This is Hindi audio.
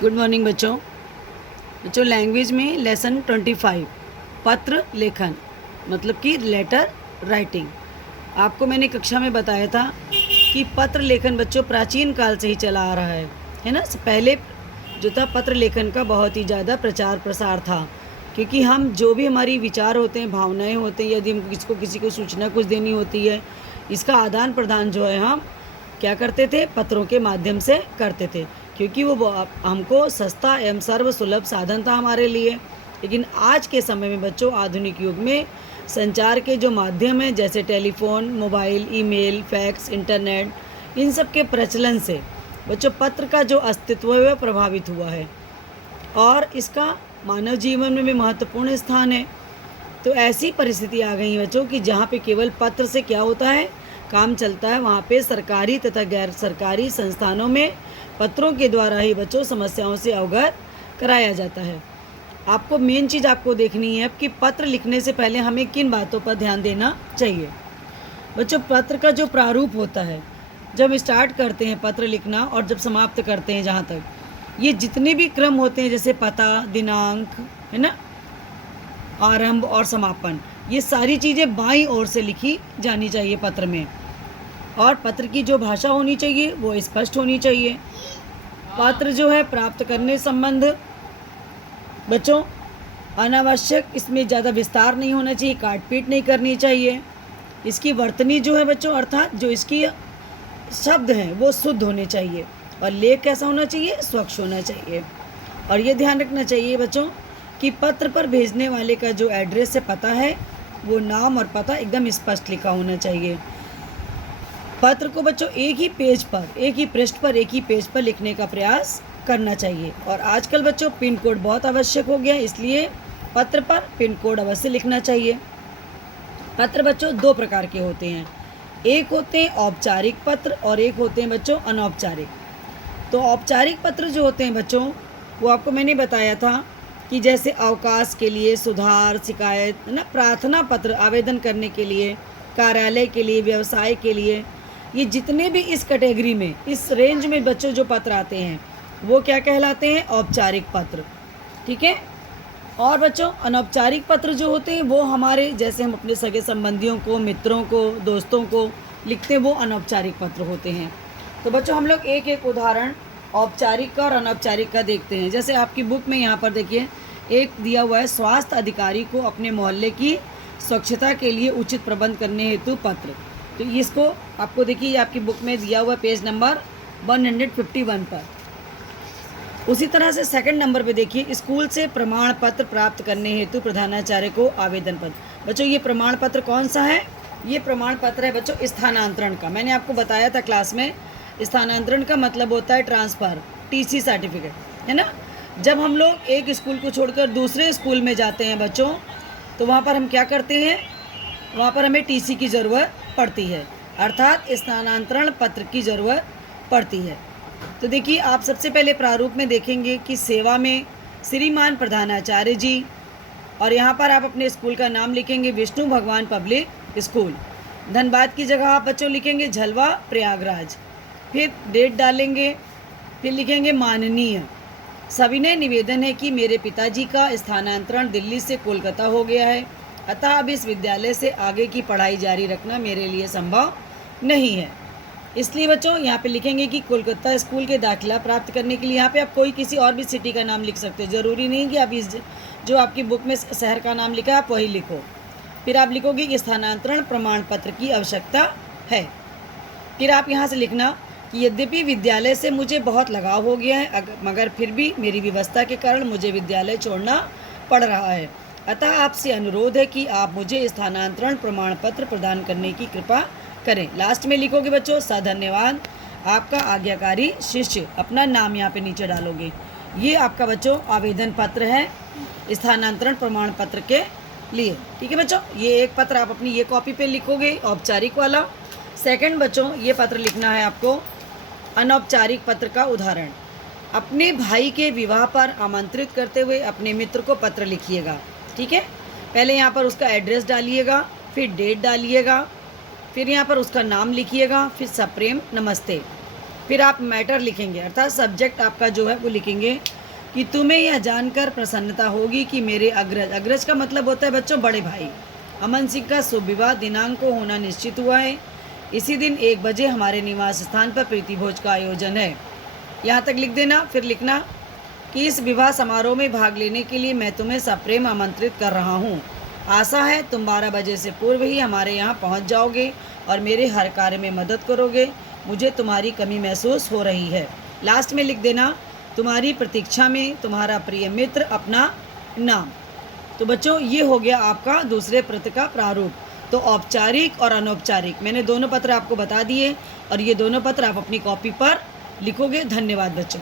गुड मॉर्निंग बच्चों। लैंग्वेज में लेसन 25 पत्र लेखन मतलब कि लेटर राइटिंग। आपको मैंने कक्षा में बताया था कि पत्र लेखन बच्चों प्राचीन काल से ही चला आ रहा है ना। पहले जो था पत्र लेखन का बहुत ही ज़्यादा प्रचार प्रसार था, क्योंकि हम जो भी हमारी विचार होते हैं, भावनाएं होते हैं, यदि हम किसी को सूचना कुछ देनी होती है, इसका आदान प्रदान जो है हम क्या करते थे, पत्रों के माध्यम से करते थे, क्योंकि वो हमको सस्ता एवं सर्व सुलभ साधन था हमारे लिए। लेकिन आज के समय में बच्चों, आधुनिक युग में संचार के जो माध्यम हैं जैसे telephone, mobile, email, fax, internet, इन सब के प्रचलन से बच्चों पत्र का जो अस्तित्व है वह प्रभावित हुआ है और इसका मानव जीवन में भी महत्वपूर्ण स्थान है। तो ऐसी परिस्थिति आ गई बच्चों कि जहाँ पे केवल पत्र से क्या होता है, काम चलता है। वहाँ पे सरकारी तथा गैर सरकारी संस्थानों में पत्रों के द्वारा ही बच्चों समस्याओं से अवगत कराया जाता है। आपको मेन चीज़ आपको देखनी है कि पत्र लिखने से पहले हमें किन बातों पर ध्यान देना चाहिए। बच्चों, पत्र का जो प्रारूप होता है, जब स्टार्ट करते हैं पत्र लिखना और जब समाप्त करते हैं, जहाँ तक ये जितने भी क्रम होते हैं, जैसे पता, दिनांक, है ना, आरंभ और समापन, ये सारी चीज़ें बाईं ओर से लिखी जानी चाहिए पत्र में। और पत्र की जो भाषा होनी चाहिए वो स्पष्ट होनी चाहिए। पत्र जो है प्राप्त करने संबंध बच्चों अनावश्यक, इसमें ज़्यादा विस्तार नहीं होना चाहिए, काटपीट नहीं करनी चाहिए। इसकी वर्तनी जो है बच्चों, अर्थात जो इसकी शब्द हैं वो शुद्ध होने चाहिए। और लेख कैसा होना चाहिए, स्वच्छ होना चाहिए। और ये ध्यान रखना चाहिए बच्चों कि पत्र पर भेजने वाले का जो एड्रेस से पता है वो नाम और पता एकदम स्पष्ट लिखा होना चाहिए। पत्र को बच्चों एक ही पेज पर, एक ही पृष्ठ पर, एक ही पेज पर लिखने का प्रयास करना चाहिए। और आजकल बच्चों पिन कोड बहुत आवश्यक हो गया, इसलिए पत्र पर पिन कोड अवश्य लिखना चाहिए। पत्र बच्चों दो प्रकार के होते हैं, एक होते हैं औपचारिक पत्र और एक होते हैं बच्चों अनौपचारिक। तो औपचारिक पत्र जो होते हैं बच्चों, वो आपको मैंने बताया था कि जैसे अवकाश के लिए, सुधार, शिकायत, ना, प्रार्थना पत्र आवेदन करने के लिए, कार्यालय के लिए, व्यवसाय के लिए, ये जितने भी इस कैटेगरी में, इस रेंज में बच्चों जो पत्र आते हैं वो क्या कहलाते हैं, औपचारिक पत्र। ठीक है। और बच्चों अनौपचारिक पत्र जो होते हैं वो हमारे, जैसे हम अपने सगे संबंधियों को, मित्रों को, दोस्तों को लिखते हैं, वो अनौपचारिक पत्र होते हैं। तो बच्चों हम लोग एक एक उदाहरण औपचारिक का और अनौपचारिक का देखते हैं। जैसे आपकी बुक में यहाँ पर देखिए एक दिया हुआ है, स्वास्थ्य अधिकारी को अपने मोहल्ले की स्वच्छता के लिए उचित प्रबंध करने हेतु पत्र। तो इसको आपको देखिए, ये आपकी बुक में दिया हुआ पेज नंबर 151 पर। उसी तरह से सेकंड नंबर पे देखिए, स्कूल से प्रमाण पत्र प्राप्त करने हेतु प्रधानाचार्य को आवेदन पत्र। बच्चों ये प्रमाण पत्र कौन सा है, ये प्रमाण पत्र है बच्चों स्थानांतरण का। मैंने आपको बताया था क्लास में, स्थानांतरण का मतलब होता है ट्रांसफ़र, टीसी सर्टिफिकेट, है ना। जब हम लोग एक स्कूल को छोड़कर दूसरे स्कूल में जाते हैं बच्चों, तो वहाँ पर हम क्या करते हैं, वहाँ पर हमें टीसी की ज़रूरत पड़ती है, अर्थात स्थानांतरण पत्र की ज़रूरत पड़ती है। तो देखिए आप सबसे पहले प्रारूप में देखेंगे कि सेवा में श्रीमान प्रधानाचार्य जी, और यहाँ पर आप अपने स्कूल का नाम लिखेंगे विष्णु भगवान पब्लिक स्कूल। धनबाद की जगह आप बच्चों लिखेंगे झलवा प्रयागराज, फिर डेट डालेंगे, फिर लिखेंगे माननीय। सविनय निवेदन है कि मेरे पिताजी का स्थानांतरण दिल्ली से कोलकाता हो गया है, अतः अब इस विद्यालय से आगे की पढ़ाई जारी रखना मेरे लिए संभव नहीं है। इसलिए बच्चों यहाँ पे लिखेंगे कि कोलकाता स्कूल के दाखिला प्राप्त करने के लिए, यहाँ पे आप कोई किसी और भी सिटी का नाम लिख सकते हो, ज़रूरी नहीं कि आप इस जो आपकी बुक में शहर का नाम लिखा है आप वही लिखो। फिर आप लिखोगे कि स्थानांतरण प्रमाण पत्र की आवश्यकता है। फिर आप यहाँ से लिखना कि यद्यपि विद्यालय से मुझे बहुत लगाव हो गया है, मगर फिर भी मेरी व्यवस्था के कारण मुझे विद्यालय छोड़ना पड़ रहा है, अतः आपसे अनुरोध है कि आप मुझे स्थानांतरण प्रमाण पत्र प्रदान करने की कृपा करें। लास्ट में लिखोगे बच्चों धन्यवाद, आपका आज्ञाकारी शिष्य, अपना नाम यहाँ पे नीचे डालोगे। ये आपका बच्चों आवेदन पत्र है स्थानांतरण प्रमाण पत्र के लिए। ठीक है बच्चों, ये एक पत्र आप अपनी ये कॉपी पे लिखोगे औपचारिक वाला। सेकंड बच्चों ये पत्र लिखना है आपको अनौपचारिक पत्र का उदाहरण। अपने भाई के विवाह पर आमंत्रित करते हुए अपने मित्र को पत्र लिखिएगा। ठीक है, पहले यहाँ पर उसका एड्रेस डालिएगा, फिर डेट डालिएगा, फिर यहाँ पर उसका नाम लिखिएगा, फिर सप्रेम नमस्ते। फिर आप मैटर लिखेंगे, अर्थात सब्जेक्ट आपका जो है वो लिखेंगे कि तुम्हें यह जानकर प्रसन्नता होगी कि मेरे अग्रज, अग्रज का मतलब होता है बच्चों बड़े भाई, अमन सिंह का शुभ विवाह दिनांक को होना निश्चित हुआ है। इसी दिन 1 बजे हमारे निवास स्थान पर प्रीति भोज का आयोजन है। यहाँ तक लिख देना। फिर लिखना कि इस विवाह समारोह में भाग लेने के लिए मैं तुम्हें सप्रेम आमंत्रित कर रहा हूँ। आशा है तुम 12 बजे से पूर्व ही हमारे यहाँ पहुँच जाओगे और मेरे हर कार्य में मदद करोगे। मुझे तुम्हारी कमी महसूस हो रही है। लास्ट में लिख देना तुम्हारी प्रतीक्षा में तुम्हारा प्रिय मित्र, अपना नाम। तो बच्चों ये हो गया आपका दूसरे पत्र का प्रारूप। तो औपचारिक और अनौपचारिक मैंने दोनों पत्र आपको बता दिए और ये दोनों पत्र आप अपनी कॉपी पर लिखोगे। धन्यवाद बच्चों।